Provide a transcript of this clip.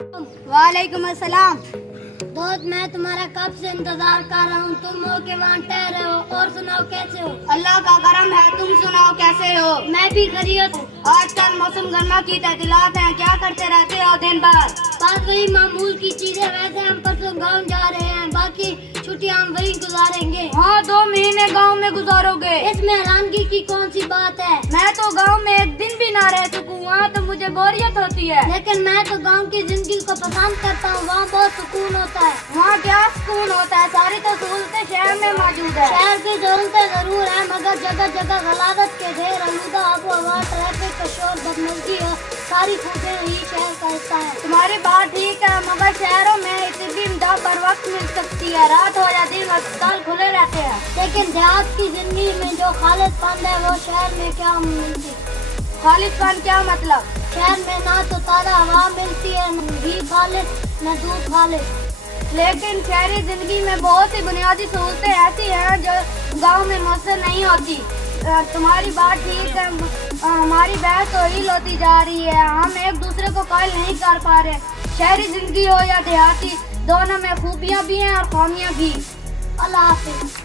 वालेकुम अस्सलाम। दोस्त, मैं तुम्हारा कब से इंतजार कर रहा हूँ। तुम हो के वहाँ ठहरे हो। और सुनाओ, कैसे हो? अल्लाह का करम है, तुम सुनाओ कैसे हो? मैं भी खैरियत हूँ। आजकल मौसम गर्मा की तहसीलात हैं, क्या करते रहते हो दिन भर? बस वही मामूल की चीजें। वैसे हम परसों गाँव जा रहे हैं, बाकी छुट्टियाँ हम वही गुजारेंगे। हाँ, 2 महीने गांव में गुजारोगे? इसमें हैरानगी की कौन सी बात है? मैं तो गांव में एक दिन भी ना रह सकूं, वहाँ तो मुझे बोरियत होती है। लेकिन मैं तो गाँव की जिंदगी को पसंद करता हूँ। वहाँ बहुत सुकून होता है। वहाँ क्या सुकून होता है, सारी तो सहूलतें शहर में मौजूद है। शहर की जरूरतें जरूर है, मगर जगह जगह गलादत के ढेर, आलूदा आबो हवा, ट्रैफिक का शोर, बदमज़गी हो, सारी खूबियाँ ही शहर का हिस्सा है। तुम्हारी बात ठीक है, मगर शहरों में इतनी इमदाद बर वक्त मिल सकती है। रात हो जाती है, अस्पताल खुले रहते हैं। लेकिन देहात की जिंदगी में जो खालिदपन है वो शहर में क्या मिलती। खालिदपन क्या मतलब? शहर में ना तो ताज़ा हवा मिलती है, न घी खालिद, न दूध खालिद। लेकिन शहरी जिंदगी में बहुत सी बुनियादी सहूलतें ऐसी हैं जो गांव में मुयसर नहीं होती। तुम्हारी बात ठीक है, हमारी बहस तो हील होती जा रही है। हम एक दूसरे को कायल नहीं कर पा रहे। शहरी जिंदगी हो या देहाती, दोनों में खूबियाँ भी हैं और खामियाँ भी। अल्लाह हाफिज़।